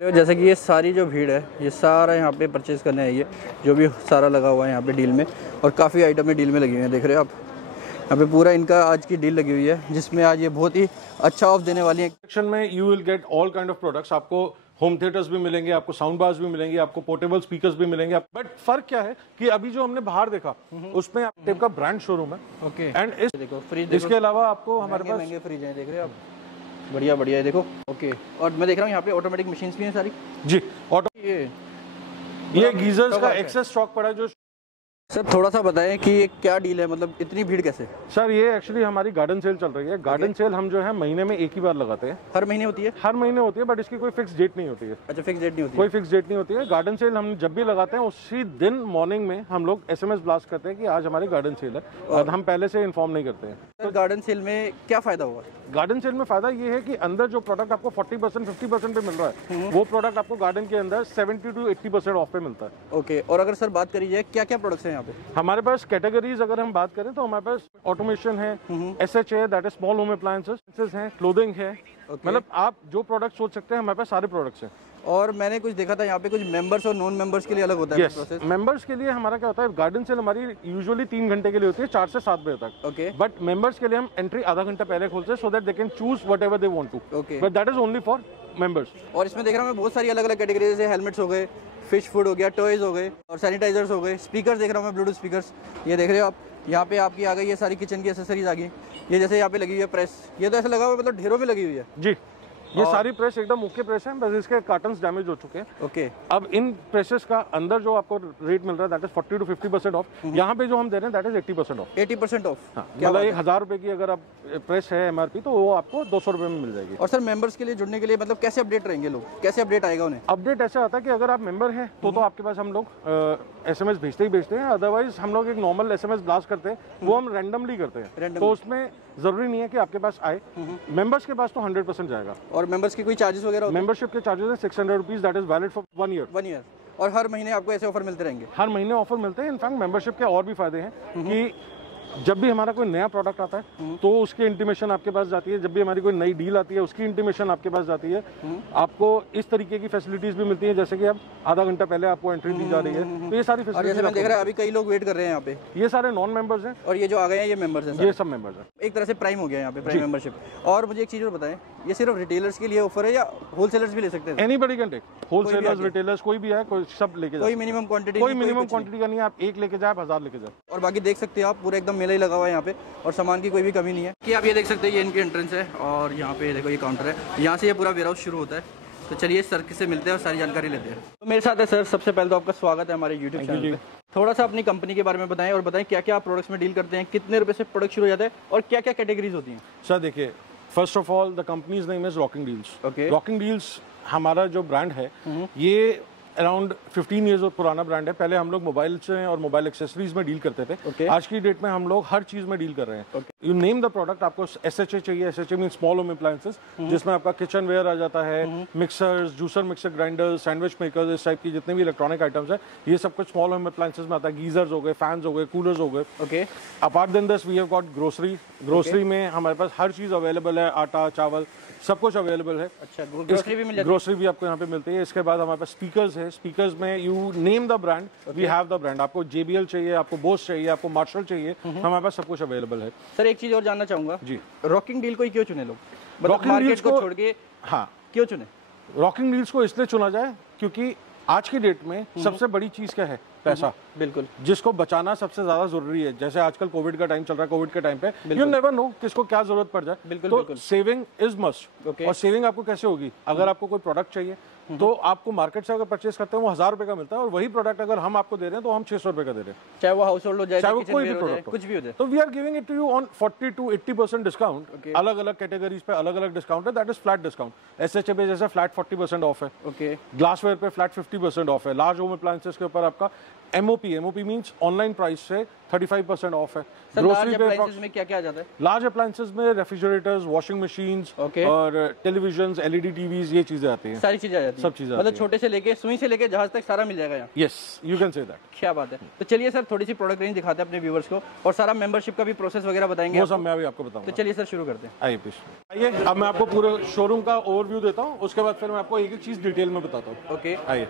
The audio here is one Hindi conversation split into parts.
तो जैसे कि ये सारी जो भीड़ है ये सारा यहाँ पे परचेज़ करने आई है, जो भी सारा लगा हुआ है यहाँ पे डील में, और काफ़ी आइटम में डील में लगी हुई हैं। देख रहे हो आप यहाँ पे पूरा इनका आज की डील लगी हुई है, जिसमें आज ये बहुत ही अच्छा ऑफ देने वाली है। सेक्शन में you will get all kind of products. आपको होम थिएटर्स भी मिलेंगे, आपको साउंड बार्स भी मिलेंगे, आपको पोर्टेबल स्पीकर्स भी मिलेंगे। बट फर्क क्या है कि अभी जो हमने बाहर देखा उसमें आप टाइप का ब्रांड शोरूम है। ओके। एंड इस देखो फ्रिज, इसके अलावा आपको हमारे पास महंगे फ्रिज हैं, देख रहे हो आप, बढ़िया बढ़िया है। देखो ओके, और मैं देख रहा हूँ यहाँ पे ऑटोमेटिक मशीन्स भी हैं सारी जी। ऑटो ये गीजर्स का एक्सेस स्टॉक पड़ा है जो। सर थोड़ा सा बताएं कि ये क्या डील है, मतलब इतनी भीड़ कैसे? सर ये एक्चुअली हमारी गार्डन सेल चल रही है। गार्डन सेल हम जो है महीने में एक ही बार लगाते हैं। हर महीने होती है? हर महीने होती है, बट इसकी कोई फिक्स डेट नहीं होती है। अच्छा, फिक्स डेट नहीं होती? कोई फिक्स डेट नहीं होती है। गार्डन सेल हम जब भी लगाते हैं उसी दिन मॉर्निंग में हम लोग SMS ब्लास्ट करते हैं कि आज हमारी गार्डन सेल है, और हम पहले से इन्फॉर्म नहीं करते हैं। तो गार्डन सेल में क्या फायदा हुआ? गार्डन सेल में फायदा ये है कि अंदर जो प्रोडक्ट आपको 40% 50% पे मिल रहा है, वो प्रोडक्ट आपको गार्डन के अंदर 70 to 80% ऑफ पे मिलता है। ओके। और अगर सर बात करी जाए क्या क्या प्रोडक्ट्स हैं यहाँ पे? हमारे पास कैटेगरीज अगर हम बात करें तो हमारे पास ऑटोमेशन है, SH है, that is small home appliances हैं, क्लोथिंग है, मतलब आप जो प्रोडक्ट सोच सकते हैं हमारे पास सारे प्रोडक्ट्स हैं। और मैंने कुछ देखा था यहाँ पे कुछ मेंबर्स और नॉन मेंबर्स के लिए अलग होता है प्रोसेस। मेंबर्स के लिए हमारा क्या होता है, गार्डन सेल हमारी यूजुअली 3 घंटे के लिए होती है, 4 से 7 बजे तक। ओके। बट मेंबर्स के लिए हम एंट्री आधा घंटा पहले खोलते हैं, so that they can choose whatever they want to. Okay. But that is only for members. और इसमें देख रहा हूँ मैं बहुत सारी अलग अलग कैटेगरी, जैसे हेलमेट्स हो गए, फिश फूड हो गया, टॉयज हो गए, और सैनिटाइजर्स हो गए, स्पीकर देख रहा हूँ मैं, ब्लूटूथ स्पीकर्स। ये देख रहे हो आप, यहाँ पे आपकी आ गई ये सारी किचन की एसेसरीज आ गई। ये जैसे यहाँ पे लगी हुई है प्रेस, ये तो ऐसा लगा हुआ मतलब ढेरों में लगी हुई है जी। ये सारी प्रेस एकदम ओके प्रेस है, बस इसके कार्टन्स डैमेज हो चुके हैं। ओके। अब इन प्रेसेस का अंदर जो आपको रेट मिल रहा है दैट इज 40 to 50% ऑफ। यहाँ पे जो हम दे रहे हैं दैट इज 80% ऑफ। 80% ऑफ? मतलब 1000 रुपए की अगर आप प्रेस है MRP तो वो आपको 200 रुपए में मिल जाएगी। और सर मेंबर्स के लिए जुड़ने के लिए मतलब कैसे अपडेट रहेंगे लोग, कैसे अपडेट आएगा उन्हें? अपडेट ऐसा आता है कि अगर आप मेंबर हैं तो आपके पास हम लोग SMS भेजते ही भेजते हैं। अदरवाइज हम लोग एक नॉर्मल SMS ब्लास्ट करते हैं, वो हम रैंडमली करते हैं, तो उसमें जरूरी नहीं है कि आपके पास आए। मेंबर्स के पास तो 100% जाएगा। और मेंबर्स के कोई चार्जेस वगैरह? मेंबरशिप के चार्जेस है 600 rupees, that is valid for 1 year. 1 year. और हर महीने आपको ऐसे ऑफर मिलते रहेंगे? हर महीने ऑफर मिलते हैं। इनफैक्ट मेंबरशिप के और भी फायदे हैं कि जब भी हमारा कोई नया प्रोडक्ट आता है तो उसकी इंटीमेशन आपके पास जाती है, जब भी हमारी कोई नई डील आती है उसकी इंटीमेशन आपके पास जाती है। आपको इस तरीके की फैसिलिटीज भी मिलती है, जैसे कि अब आधा घंटा पहले आपको एंट्री दी जा रही है, तो ये सारी फैसिलिटीज। जैसे मैं देख रहा है अभी कई लोग वेट कर रहे हैं यहाँ पे, ये सारे नॉन मेंबर्स हैं, और ये जो आ गए हैं ये मेंबर्स हैं? ये सब मेंबर्स हैं। एक तरह से प्राइम हो गया यहाँ पे, प्राइम मेंबरशिप। और मुझे एक चीज और बताएं, ये सिर्फ रिटेलर्स के लिए ऑफर है या होलसेलर्स भी ले सकते हैं? Anybody can take, wholesalers, retailers, कोई भी है, कोई सब लेके जाए। कोई मिनिमम क्वांटिटी? कोई मिनिमम क्वांटिटी का नहीं है, आप 1 लेके जाए, आप 1000 लेके जाए। और बाकी देख सकते हैं आप पूरा एकदम मेला ही लगा हुआ है यहाँ पे, और सामान की कोई भी कमी नहीं है। कि आप ये देख सकते हैं ये इनकी एंट्रेंस है, और यहाँ पे देखो ये काउंटर है, यहाँ से ये पूरा वेयर हाउस शुरू होता है। तो चलिए सर से मिलते हैं और सारी जानकारी लेते हैं। तो मेरे साथ है सर, सबसे पहले तो आपका स्वागत है हमारे यूट्यूब चैनल पे। थोड़ा सा अपनी कंपनी के बारे में बताएं, और बताएं क्या क्या आप प्रोडक्ट्स में डील करते हैं, कितने रुपए से प्रोडक्ट शुरू हो जाता है, और क्या क्या कैटेगरीज होती हैं? सर देखिए, first of all the companies name is rocking deals. Okay. Rocking deals हमारा जो ब्रांड है ये अराउंड 15 ईयर्स पुराना ब्रांड है। पहले हम लोग मोबाइल से और मोबाइल एक्सेसरीज में डील करते थे। Okay. आज की डेट में हम लोग हर चीज में डील कर रहे हैं। यू नेम द प्रोडक्ट, आपको SHA चाहिए, SHA mean small home appliances, जिसमें आपका किचन वेयर आ जाता है, mixers, juicer, mixer grinders, sandwich makers, इस टाइप की जितने भी इलेक्ट्रॉनिक आइटम्स है, ये सब कुछ स्मॉल होम अप्लायंसेस में आता है। गीजर्स हो गए, फैंस हो गए, कूलर्स हो गए। Okay. Apart then this we have got grocery. Grocery में हमारे पास हर चीज अवेलेबल है, आटा, चावल, सब कुछ अवेलेबल है। अच्छा, ग्रोसरी भी मिल जाती है? ग्रोसरी भी आपको यहाँ पे मिलती है। इसके बाद हमारे पास स्पीकर्स है। स्पीकर्स में you name the brand, we have the brand. आपको JBL चाहिए, आपको बोस चाहिए, आपको मार्शल चाहिए, हमारे पास सब कुछ अवेलेबल है। सर एक चीज और जानना चाहूंगा जी, रॉकिंग डील को ही क्यों चुने लोग, मतलब रॉकिंग मार्केट डील्स को छोड़ के? हाँ, क्यों चुने रॉकिंग डील्स को इसलिए चुना जाए क्योंकि आज की डेट में सबसे बड़ी चीज क्या है? पैसा। बिल्कुल। जिसको बचाना सबसे ज्यादा जरूरी है। जैसे आजकल कोविड का टाइम चल रहा है, कोविड के टाइम पे यू नेवर नो किसको क्या जरूरत पड़ जाए। बिल्कुल, तो बिल्कुल। Saving is must. और सेविंग आपको कैसे होगी? अगर आपको कोई प्रोडक्ट चाहिए तो आपको मार्केट से अगर परचेज करते हैं वो 1000 रुपए का मिलता है, और वही प्रोडक्ट अगर हम आपको दे रहे हैं तो हम 600 रुपए का दे रहे हैं, चाहे वो हाउस होल्ड हो जाए, चाहे वो कोई भी प्रोडक्ट कुछ भी हो जाए। तो we are giving it to you on 40 to 80% discount. अलग अलग कैटेगरीज पे अलग अलग डिस्काउंट है, that is flat discount. SHA पे जैसे फ्लैट 40% ऑफ है। ओके। ग्लासवेयर पे फ्लैट 50% ऑफ है। लार्ज होम अप्लायंसेस के ऊपर आपका MOP मींस ऑनलाइन प्राइस से 35% ऑफ है। सर लार्ज अप्लायंसेस में क्या क्या आ जाता है? लार्ज अप्लायंसेस में रेफ्रिजरेटर्स, वॉशिंग मशीन्स और टेलीविजन, एलईडी टीवीज, ये चीजें आती हैं। सारी चीजें आ जाती हैं, सब चीजें मतलब छोटे से लेके सुई से लेके जहाज तक सारा मिल जाएगा यहाँ। Yes, you can say that. क्या बात है। तो चलिए सर थोड़ी सी प्रोडक्ट रेंज दिखाते हैं अपने व्यूवर्स को और सारा मेंबरशिप का भी प्रोसेस वगैरह बताएंगे। वो सब मैं अभी आपको बताऊंगा। तो चलिए सर शुरू करते हैं। आइए प्लीज आइए, अब मैं आपको पूरे शोरूम का ओवरव्यू देता हूँ, उसके बाद फिर मैं आपको एक एक चीज डिटेल में बताता हूँ। ओके आइए,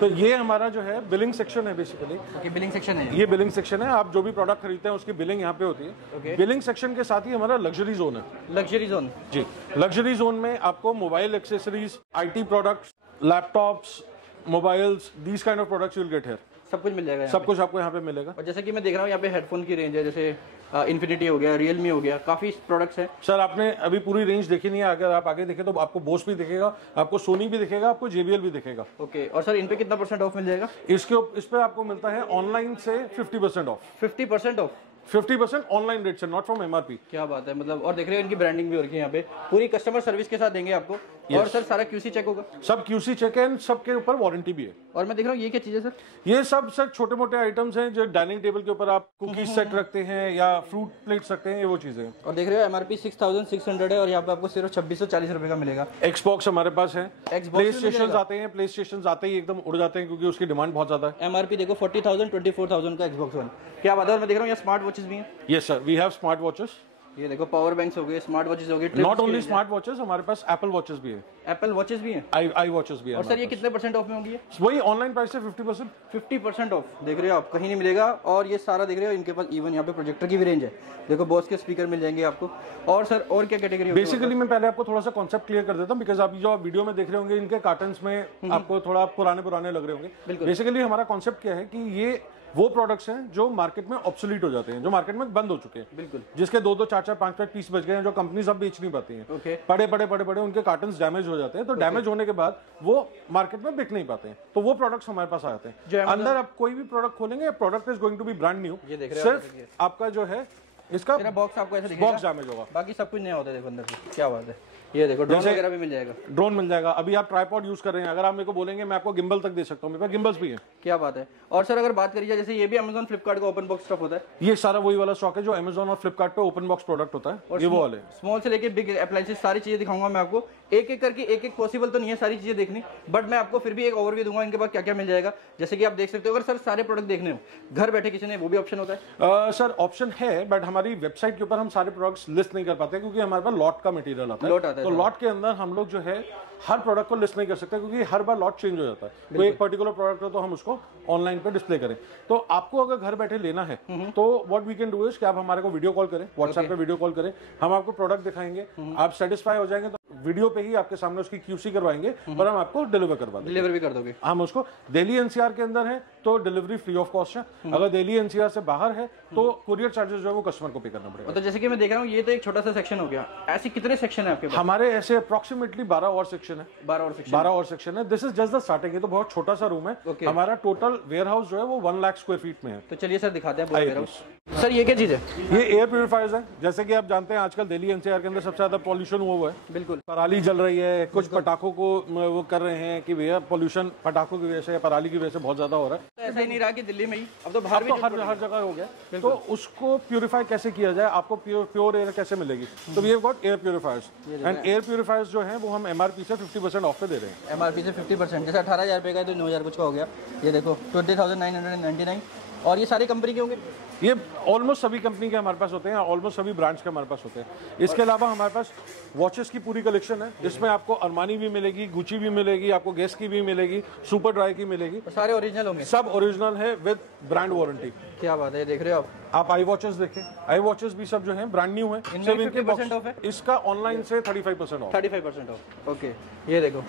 तो ये हमारा जो है बिलिंग सेक्शन है बेसिकली। ओके, बिलिंग सेक्शन है ये बिलिंग सेक्शन है। आप जो भी प्रोडक्ट खरीदते हैं उसकी बिलिंग यहाँ पे होती है। बिलिंग सेक्शन के साथ ही हमारा लग्जरी जोन है। लग्जरी जोन जी, लग्जरी जोन में आपको mobile accessories, IT products, laptops, mobiles, these kind of products you will get here. सब कुछ मिल जाएगा, सब कुछ आपको यहाँ पे मिलेगा। और जैसे कि मैं देख रहा हूँ यहाँ पे हेडफोन की रेंज है, जैसे इन्फिनिटी हो गया, रियलमी हो गया, काफी प्रोडक्ट्स हैं। सर आपने अभी पूरी रेंज देखी नहीं है, अगर आप आगे देखें तो आपको बोस भी दिखेगा, आपको सोनी भी दिखेगा, आपको JBL भी दिखेगा। ओके, और सर इन पे कितना % ऑफ मिल जाएगा? इस पे आपको मिलता है ऑनलाइन से 50% ऑफ। 50% ऑफ, 50% ऑनलाइन रेट से, नॉट फ्रॉम MRP। क्या बात है, मतलब और देख रहे हो इनकी ब्रांडिंग भी हो रखी है यहाँ पे, पूरी कस्टमर सर्विस के साथ देंगे आपको। और सर सारा QC चेक होगा? सब QC चेक है, सबके ऊपर वारंटी भी है। और मैं देख रहा हूँ ये क्या चीज़ है सर? ये सब सर छोटे मोटे आइटम्स हैं जो डाइनिंग टेबल के ऊपर आप कुकीज सेट रखते हैं या फ्रूट प्लेट्स रखते हैं, ये वो चीजें हैं। और देख रहे हो MRP 6600 है और यहाँ पे आपको सिर्फ 2640 रुपए का मिलेगा। Xbox हमारे पास है, Xbox प्ले स्टेशन आते ही एकदम उड़ जाते हैं क्योंकि उसकी डिमांड बहुत ज्यादा है। MRP देखो 40,000 24,000 का Xbox One। क्या बात है। और मैं देख रहा हूँ यहाँ स्मार्ट वॉचेस भी हैं। Yes sir, we have smart watches. ये देखो पावर बैंक्स हो गए, स्मार्ट वॉचेस हो गए। नॉट ओनली स्मार्ट वॉचेस, हमारे पास एप्पल वॉचेस भी है। एप्पल वॉचेस भी हैं, आई वॉचेस भी है। और सर ये कितने % ऑफ में होगी? वही ऑनलाइन प्राइस से 50%। 50% ऑफ, देख रहे हो आप, कहीं नहीं मिलेगा। और ये सारा देख रहे हो इनके पास इवन यहाँ पे प्रोजेक्टर की भी रेंज है। देखो बॉस के स्पीकर मिल जाएंगे आपको। और सर और क्या कैटेगरी? बेसिकली मैं पहले आपको थोड़ा सा कॉन्सेप्ट क्लियर कर देता हूँ, बिकॉज आप जो आप वीडियो में देख रहे होंगे इनके कार्टन्स में आपको थोड़ा पुराने लग रहे होंगे। बेसिकली हमारा कॉन्सेप्ट क्या है कि ये वो प्रोडक्ट्स हैं जो मार्केट में ऑब्सोलीट हो जाते हैं, जो मार्केट में बंद हो चुके हैं। बिल्कुल, जिसके 2-2, 4-4, 5-5 पीस बच गए हैं, जो कंपनीज अब बेच नहीं पाती हैं। पड़े उनके कार्टन्स डैमेज हो जाते हैं, तो डैमेज होने के बाद वो मार्केट में बिक नहीं पाते हैं, तो वो प्रोडक्ट्स हमारे पास आ जाते हैं। अंदर आप कोई भी प्रोडक्ट खोलेंगे, product is going to be brand new. सिर्फ आपका जो है इसका बॉक्स आपको ऐसा दिखेगा, बॉक्स डैमेज होगा, बाकी सब कुछ नया होता है। देखो अंदर से क्या बात है। ये देखो ड्रोन वगैरह भी मिल जाएगा। ड्रोन मिल जाएगा। अभी आप ट्राइपॉड यूज कर रहे हैं, अगर आप मेरे को बोलेंगे मैं आपको गिम्बल तक दे सकता हूँ, मेरे पास गिम्बल्स भी है। क्या बात है। और सर अगर बात करी जाए, जैसे ये भी Amazon फ्लिपकार्ट का ओपन बॉक्स स्टफ होता है। ये सारा वही वाला स्टॉक है जो Amazon और फ्लिपकार्ट पे ओपन बॉक्स प्रोडक्ट होता है। और ये वो वाले स्मॉल से लेके बिग अप्लायंसेस सारी चीजें दिखाऊंगा मैं आपको। एक एक करके एक पॉसिबल तो नहीं है सारी चीजें देखनी, बट मैं आपको फिर भी एक ओवरव्यू दूंगा इनके पास क्या क्या मिल जाएगा। जैसे कि आप देख सकते हो, अगर सर सारे प्रोडक्ट देखने हो घर बैठे किसी ने, वो भी ऑप्शन होता है? सर ऑप्शन है, बट हमारी वेबसाइट के ऊपर हम सारे प्रोडक्ट्स लिस्ट नहीं कर पाते क्योंकि हमारे पास लॉट का मटेरियल आता है। तो लॉट के अंदर हम लोग जो है हर प्रोडक्ट को लिस्ट नहीं कर सकते क्योंकि हर बार लॉट चेंज हो जाता है। कोई एक पर्टिकुलर प्रोडक्ट हो तो हम उसको ऑनलाइन पे डिस्प्ले करें। तो आपको अगर घर बैठे लेना है तो what we can do is कि आप हमारे को वीडियो कॉल करें, व्हाट्सएप पे वीडियो कॉल करें, हम आपको प्रोडक्ट दिखाएंगे, आप सेटिस्फाई हो जाएंगे तो वीडियो पे ही आपके सामने उसकी QC करवाएंगे और हम आपको डिलीवर करवा देंगे। डिलीवर भी कर दोगे? हम उसको दिल्ली NCR के अंदर है तो डिलीवरी फ्री ऑफ कॉस्ट है, अगर दिल्ली NCR से बाहर है तो कुरियर चार्जेस जो है वो कस्टमर को पे करना पड़ेगा। तो जैसे कि मैं देख रहा हूँ ये तो एक छोटा सा सेक्शन हो गया, ऐसे कितने सेक्शन है आपके पास? हमारे ऐसे अप्रोक्सीमेटली 12 और सेक्शन है। 12 और सेक्शन है। This is just the starting, ये तो बहुत छोटा सा रूम है। हमारा टोटल वेयर हाउस जो है वो 1 लाख स्क्वायर फीट में है। तो चलिए सर दिखाते हैं पूरा वेयर हाउस। सर ये क्या चीज है? ये एयर प्यूरिफायर्स है। जैसे कि आप जानते हैं आजकल दिल्ली NCR के अंदर सबसे ज्यादा पॉल्यूशन हुआ है। बिल्कुल, पराली जल रही है, कुछ पटाखों को वो कर रहे हैं कि भैया पॉल्यूशन पटाखों की वजह से या पराली की वजह से बहुत ज्यादा हो रहा है। तो ऐसा ही नहीं रहा कि दिल्ली में ही, अब तो बाहर भी हर जगह हो गया। तो उसको प्यूरिफाई कैसे किया जाए, आपको प्योर एयर कैसे मिलेगी? तो we have got air purifiers, and air purifiers जो है वो हम MRP से 50% ऑफ पे दे रहे हैं। MRP से 50%, जैसे 18,000 रुपये का है तो 9,000 कुछ का हो गया। ये देखो 20,999। और ये सारी कंपनी के होंगे? ये ऑलमोस्ट सभी कंपनी के हमारे पास होते हैं, ऑलमोस्ट सभी ब्रांड्स के हमारे पास होते हैं। इसके अलावा हमारे पास वॉचेस की पूरी कलेक्शन है, जिसमें आपको अरमानी भी मिलेगी, गुची भी मिलेगी, आपको गेस की भी मिलेगी, सुपर ड्राई की मिलेगी। सारे ओरिजिनल होंगे? सब ओरिजिनल है विद ब्रांड वारंटी। क्या बात है, देख रहे हो आप आई वॉचेस देखें, आई वॉचेस भी सब जो है ब्रांड न्यू है। 50% ऑफ है। इसका ऑनलाइन से 35% ऑफ। 35% ऑफ। ओके, ये देखो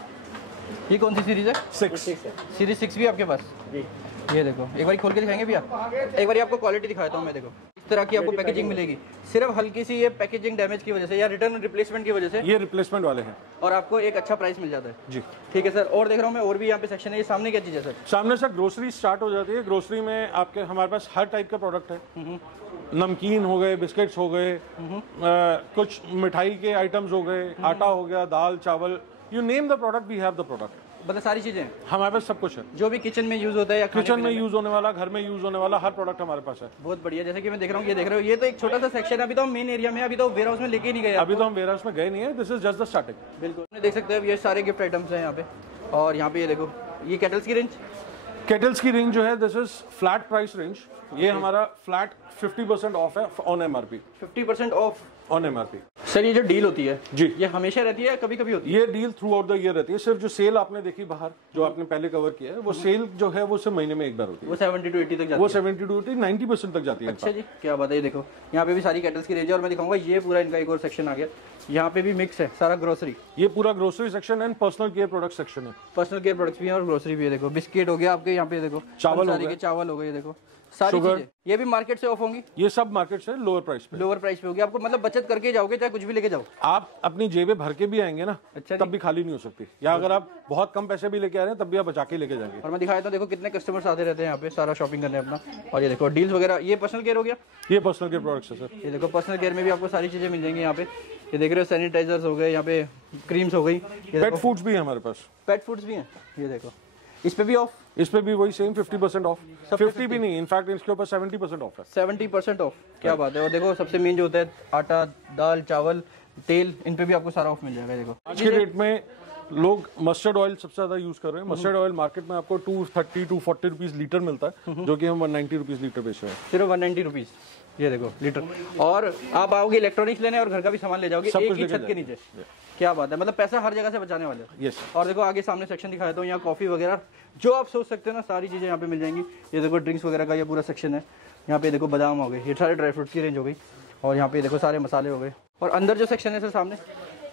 ये कौन सी सीरीज है? 6 सीरीज 6 भी आपके पास जी। ये देखो एक बार खोल के दिखाएंगे भैया, एक बार आपको क्वालिटी दिखाता हूँ मैं। देखो इस तरह की आपको पैकेजिंग मिलेगी, सिर्फ हल्की सी ये पैकेजिंग डैमेज की वजह से या रिटर्न रिप्लेसमेंट की वजह से। ये रिप्लेसमेंट वाले हैं और आपको एक अच्छा प्राइस मिल जाता है जी। ठीक है सर। और देख रहा हूँ मैं और भी यहाँ पे सेक्शन है, ये सामने क्या चीज़ है सर? सामने से ग्रोसरी स्टार्ट हो जाती है। ग्रोसरी में आपके हमारे पास हर टाइप का प्रोडक्ट है। नमकीन हो गए, बिस्किट्स हो गए, कुछ मिठाई के आइटम्स हो गए, आटा हो गया, दाल चावल, you name the product we have the product. मतलब सारी चीजें हैं? हमारे पास सब कुछ है, जो भी किचन में यूज होता है या किचन में यूज होने वाला, घर में यूज होने वाला हर प्रोडक्ट हमारे पास है। बहुत बढ़िया। जैसे कि मैं देख रहा हूँ, ये देख रहे हो, ये तो एक छोटा सा सेक्शन है, अभी तो हम मेन एरिया में, अभी तो वेयर हाउस में लेके ही नहीं गए। अभी तो हम वेयर हाउस में गए नहीं है, this is just the starting. बिल्कुल, देख सकते हैं ये सारे गिफ्ट आइटम्स हैं यहाँ पे। और यहाँ पे ये देखो, ये केटल्स की रेंज, केटल्स की रेंज जो है this is flat price range. ये हमारा फ्लैट 50% ऑफ है on MRP. 50% off on MRP. Sir ये जो डील होती है जी, ये हमेशा रहती है, कभी कभी होती है? ये deal through out the year रहती है। सिर्फ जो सेल आपने देखी बाहर, जो आपने पहले कवर किया है, वो सेल जो है वो सिर्फ महीने में एक बार होती है। वो 70 to 80 तक जाती है? वो 70 to 80, 90% तक जाती है। अच्छा जी, क्या बात है। ये देखो यहाँ पे भी सारी केटल्स की रेंज है, और मैं दिखाऊंगा ये पूरा इनका एक और सेक्शन आ गया। यहाँ पे भी मिक्स है सारा ग्रोसरी। ये पूरा grocery section and personal care product section है। पर्सनल केयर प्रोडक्ट्स भी है और ग्रोसरी भी है। देखो बिस्किट हो गया आपके, यहाँ पे देखो चावल हो गए, चावल हो गए, देखो सारी चीजें। ये भी मार्केट से ऑफ होंगी? ये सब मार्केट से लोअर प्राइस पे। लोअर प्राइस पे होगी। आपको मतलब बचत करके जाओगे, चाहे कुछ भी लेके जाओ। आप अपनी जेबें भर के भी आएंगे ना, अच्छा तब भी खाली नहीं हो सकती। या अगर आप बहुत कम पैसे भी लेके आ रहे हैं, तब भी आप बचा के लेके जाएंगे। और मैं दिखाया था, देखो कितने कस्टमर्स आते रहते हैं यहाँ पे सारा शॉपिंग करने अपना। और ये देखो डील्स वगैरह, ये पर्सनल केयर हो गया। ये पर्सनल केयर प्रोडक्ट्स है सर। ये देखो पर्सनल केयर में भी आपको सारी चीजें मिल जाएंगी यहाँ पे। ये देख रहे हो, सैनिटाइजर्स हो गए, यहाँ पे क्रीम्स हो गई, पेट फूड्स भी है हमारे पास। पेट फूड्स भी हैं। ये देखो इस पे भी ऑफ, इस पे भी वही सेम 50% ऑफ। 50 भी नहीं, इनफैक्ट इसके ऊपर 70% ऑफ है। 70% ऑफ, क्या बात है। और देखो सबसे मेन जो होता है आटा, दाल, चावल, तेल, इन पे भी आपको सारा ऑफ मिल जाएगा। देखो आज के डेट में लोग मस्टर्ड ऑयल सबसे ज्यादा यूज कर रहे हैं। मस्टर्ड ऑयल मार्केट में आपको 230 to 40 रुपीज लीटर मिलता है, जो कि हम 190 रुपीज लीटर बेच रहे हैं। सिर्फ 190 रुपीज, ये देखो लीटर। और आप आओगे इलेक्ट्रॉनिक्स लेने और घर का भी सामान ले जाओगे एक ही छत के नीचे। क्या बात है, मतलब पैसा हर जगह से बचाने वाले हो। यस। और देखो आगे सामने सेक्शन दिखाया तो यहाँ कॉफी वगैरह जो आप सोच सकते हैं ना, सारी चीजें यहाँ पे मिल जाएंगी। ये देखो ड्रिंक्स वगैरह का ये पूरा सेक्शन है। यहाँ पे देखो बादाम हो गए, ये सारे ड्राई फ्रूट्स की रेंज हो गई। और यहाँ पे देखो सारे मसाले हो गए। और अंदर जो सेक्शन है सर सामने,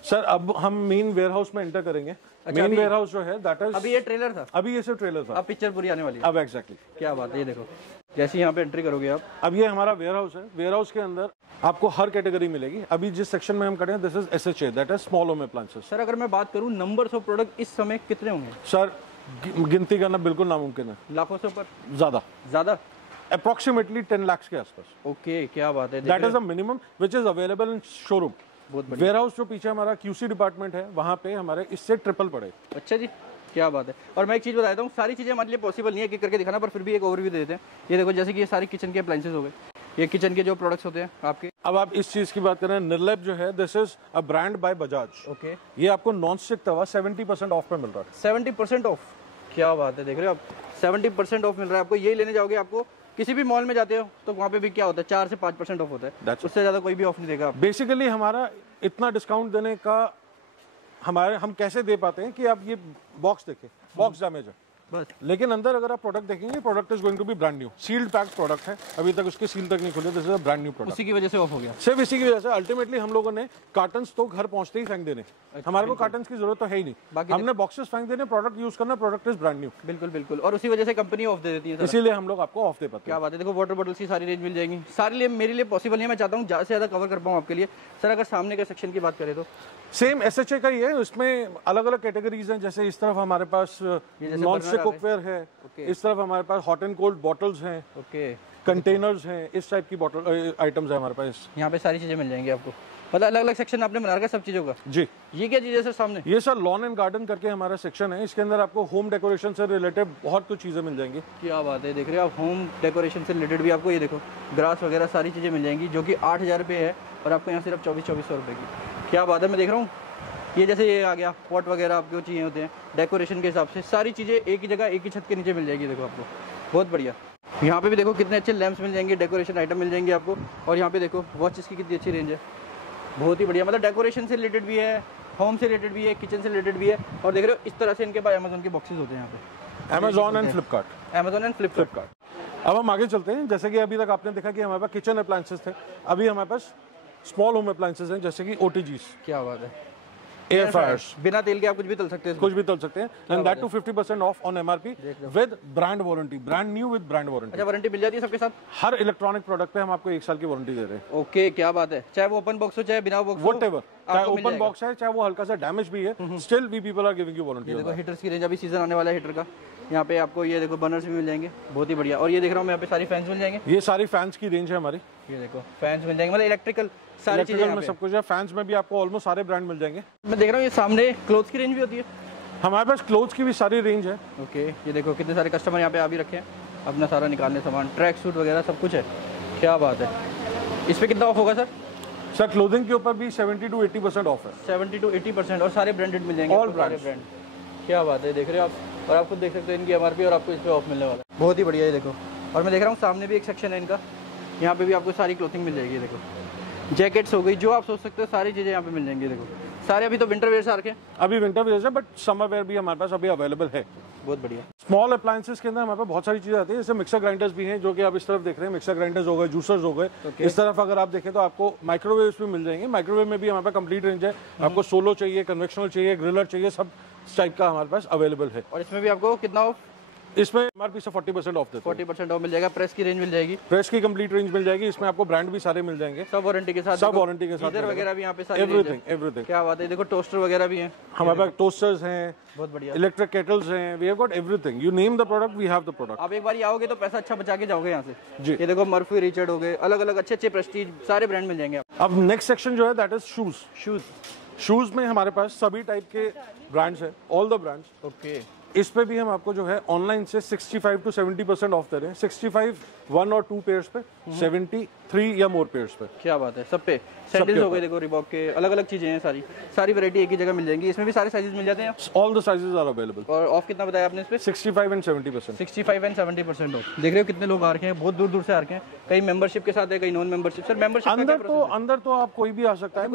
सर अब हम मेन वेयर हाउस में एंटर करेंगे। मेन वेयर हाउस जो है दैट इज, अभी ये ट्रेलर था, अभी ये सिर्फ ट्रेलर था, अब पिक्चर पूरी आने वाली है। अब एग्जैक्टली। क्या बात है। ये देखो जैसे यहाँ पे एंट्री करोगे आप, अब ये हमारा वेयर हाउस है। वेयर हाउस के अंदर आपको हर कैटेगरी मिलेगी। अभी जिस सेक्शन में हम खड़े हैं this is SHA, that is small home appliances. Sir अगर मैं बात करूँ नंबर्स ऑफ प्रोडक्ट इस समय कितने होंगे? सर गिनती करना बिल्कुल नामुमकिन है। लाखों से ऊपर? ज्यादा अप्रोक्सीमेटली 10 लाख के आसपास। ओके, क्या बात है। That is the minimum which is available in showroom. बहुत बढ़िया। वेयर हाउस जो पीछे हमारा QC डिपार्टमेंट है, वहाँ पे हमारे इससे ट्रिपल पड़े। अच्छा जी, क्या बात है। और मैं एक चीज़ बताता हूँ, सारी चीज़ें हमारे लिए पॉसिबल नहीं है कि करके दिखाना, पर फिर भी एक ओवरव्यू दे देते हैं। ये देखो जैसे कि ये सारी किचन के अप्लायंसेस हो गए, ये किचन के जो प्रोडक्ट्स होते हैं आपके। अब आप इस चीज की बात करें, निर्लेप जो है this is a brand bye Bajaj. Okay, ये आपको नॉन स्टिक तवा 70% ऑफ पे मिल रहा है। 70% ऑफ, क्या बात है। देख रहे हो आप, 70% ऑफ मिल रहा है आपको। ये लेने जाओगे, आपको किसी भी मॉल में जाते हो तो वहाँ पे भी क्या होता है, 4 से 5% ऑफ होता है, उससे ज़्यादा कोई भी ऑफ नहीं देगा। बेसिकली हमारा इतना डिस्काउंट देने का हम कैसे दे पाते हैं कि आप ये बॉक्स देखें, बॉक्स डैमेज है बस, लेकिन अंदर अगर आप प्रोडक्ट देखेंगे, product is going to be brand new, sealed packed product है। अभी तक उसके सील तक नहीं खुले, this is a brand new product. उसी की वजह से ऑफ हो गया। सिर्फ इसी की वजह से अल्टीमेटली हम लोगों ने कार्टन्स तो घर पहुंचते ही फेंक देने। हमारे को कार्टन्स की जरूरत तो है ही नहीं, हमने बॉक्सेस फेंक देने, प्रोडक्ट यूज करना, प्रोडक्ट इज ब्रांड न्यू। बिल्कुल बिल्कुल, और उसी वजह से कंपनी ऑफ दे देती है, इसीलिए हम लोग आपको ऑफ दे पाते हैं। क्या बात है। देखो वाटर बॉटल्स की सारी रेंज मिल जाएंगी। सारे लिए मेरे लिए पॉसिबल नहीं है, मैं चाहता हूँ ज़्यादा से ज़्यादा कवर कर पाऊँ आपके लिए। सर अगर सामने के सेक्शन की बात करें तो सेम SHA का ही है, इसमें अलग अलग कैटेगरीज हैं। जैसे इस तरफ हमारे पास नॉन स्टिक कुकवेयर है, इस तरफ हमारे पास हॉट एंड कोल्ड बॉटल्स हैं, ओके, कंटेनर्स हैं, इस टाइप की बॉटल आइटम्स है हमारे पास। यहाँ पे सारी चीज़ें मिल जाएंगी आपको। मतलब अलग अलग सेक्शन आपने बना रखा है सब चीज़ों का। जी। ये क्या चीज़ है सर सामने? ये सर लॉन एंड गार्डन करके हमारा सेक्शन है। इसके अंदर आपको होम डेकोरेशन से रिलेटेड बहुत कुछ चीज़ें मिल जाएंगी। क्या बात है। देख रहे हो आप, होम डेकोरेशन से रिलेटेड भी आपको ये देखो ग्रास वगैरह सारी चीज़ें मिल जाएंगी, जो कि 8,000 रुपये है और आपको यहाँ सिर्फ 2400 रुपये की। क्या बात है। मैं देख रहा हूँ ये जैसे ये आ गया पॉट वगैरह आपको चाहिए होते हैं डेकोरेशन के हिसाब से, सारी चीज़ें एक ही जगह एक ही छत के नीचे मिल जाएगी। देखो आपको बहुत बढ़िया। यहाँ पे भी देखो कितने अच्छे लैंप्स मिल जाएंगे, डेकोरेशन आइटम मिल जाएंगे आपको। और यहाँ पे देखो वॉचेस की कितनी अच्छी रेंज है, बहुत ही बढ़िया। मतलब डेकोरेशन से रिलेटेड भी है, होम से रिलेटेड भी है, किचन से रिलेटेड भी है। और देख रहे हो इस तरह से इनके पास अमेजोन के बॉक्सेस होते हैं यहाँ पे, Amazon and Flipkart. Amazon and Flipkart. अब हम आगे चलते हैं। जैसे कि अभी तक आपने देखा कि हमारे पास किचन अप्लायंसेस थे, अभी हमारे पास स्मॉल होम अप्लायंसेस हैं, जैसे कि OTGs। क्या बात है। एयर फ्रायर्स, बिना तेल के आप कुछ भी तल सकते हैं, कुछ भी तल सकते हैं, and that too 50% off on MRP with brand warranty, brand new with brand warranty. अच्छा, वारंटी मिल जाती है सबके साथ? हर इलेक्ट्रॉनिक प्रोडक्ट पे हम आपको 1 साल की वारंटी दे रहे हैं। ओके, क्या बात है। चाहे वो ओपन बॉक्स हो चाहे बिना बॉक्स हो, व्हाटएवर, चाहे ओपन बॉक्स है चाहे वो हल्का सा डैमेज भी है, still we people are giving you warranty. देखो हीटर्स की रेंज, अभी सीजन आने वाला है हीटर का। यहाँ पे आपको ये देखो बर्नर्स भी मिल जाएंगे, बहुत ही बढ़िया। और ये देख रहा हूँ मैं यहाँ पे सारी फैंस मिल जाएंगे। ये सारी फैंस की रेंज है हमारी। ये देखो फैंस मिल जाएंगे, मतलब इलेक्ट्रिकल सारी चीजें में सब कुछ है। फैंस में भी आपको ऑलमोस्ट सारे ब्रांड मिल जाएंगे। मैं देख रहा हूँ ये सामने क्लोथ्स की रेंज भी होती है। हमारे पास क्लोथ्स की भी सारी रेंज है। ओके, ये देखो कितने सारे कस्टमर यहाँ पे आ भी रखे हैं, अपना सारा निकालने सामान, ट्रैक सूट वगैरह सब कुछ है। क्या बात है। इस पर कितना ऑफ होगा सर? सर क्लोथिंग के ऊपर भी 70 to 80% ऑफ है। 70 to 80% और सारे ब्रांडेड मिल जाएंगे? ऑल सारे ब्रांड। क्या बात है, देख रहे हो आप, और आप खुद देख सकते हो इनकी MRP और आपको इस पर ऑफ मिलने वाला है। बहुत ही बढ़िया है देखो। और मैं देख रहा हूँ सामने भी एक सेक्शन है इनका, यहाँ पे भी आपको सारी क्लोथिंग मिल जाएगी। देखो जैकेट्स हो गई, जो आप सोच सकते हो सारी चीज़ें यहाँ पे मिल जाएंगी। देखो सारे अभी तो विंटर वेयर आ रखे हैं, अभी विंटर वेयर है, बट समर वेयर भी हमारे पास अभी अवेलेबल है। बहुत बढ़िया। स्मॉल अप्लायंसेस के अंदर हमारे पास बहुत सारी चीजें आती है, जैसे मिक्सर ग्राइंडर्स भी हैं, जो कि आप इस तरफ देख रहे हैं, मिक्सर ग्राइंडर्स हो गए, जूसर्स हो गए। इस तरफ अगर आप देखें तो आपको माइक्रोवेव्स भी मिल जाएंगे। माइक्रोवेव में भी हमारे पास कंप्लीट रेंज है, आपको सोलो चाहिए, कन्वेक्शनल चाहिए, ग्रिलर चाहिए, सब टाइप का हमारे पास अवेलेबल है। और इसमें भी आपको कितना ऑफ? इसमें MRP से 40% ऑफ देते हैं। 40% ऑफ मिल जाएगा। प्रेस की रेंज मिल जाएगी, प्रेस की कंप्लीट रेंज मिल जाएगी। इसमें आपको ब्रांड भी सारे मिल जाएंगे, सब वारंटी के साथ। सब वारंटी के साथ वगैरह भी यहाँ पे सारी एवरीथिंग। क्या बात है, देखो टोस्टर वगैरह भी हैं हमारे पास, टोस्टर्स हैं, बहुत बढ़िया। इलेक्ट्रिक केटल्स हैं, we have got everything, you name the product we have the product. आप एक बार आओगे तो पैसा अच्छा बचा के जाओगे यहाँ से जी। ये देखो मर्फी, रिचर्ड हो गए, अलग अलग अच्छे अच्छे प्रेस्टीज सारे ब्रांड मिल जाएंगे। अब नेक्स्ट सेक्शन जो है दैट इज शूज। शूज में हमारे पास सभी टाइप के ब्रांड्स हैं, ऑल द ब्रांड्स। ओके, इस पे भी हम आपको जो है ऑनलाइन से 65 to 70% ऑफ दे रहे हैं। 65 1 और 2 पेयर्स पे, 73 या मोर पेयर्स पे। क्या बात है। सब पे सैंडल्स हो गए, देखो रिबॉक के, अलग अलग चीजें हैं, सारी वैरायटी एक ही जगह मिल जाएंगी। इसमें भी सारे साइजेस मिल जाते हैं, all the sizes are available. और ऑफ कितना बताया आपने इस पे? 65 and 70%। 65 and 70% of. देख रहे हो कितने लोग आ रखे हैं, बहुत दूर दूर से आ रखे हैं, कई मेंबरशिप के साथ है, कई नॉन मेंबरशिप। सर मेंबरशिप अंदर तो आप कोई भी आ सकता है।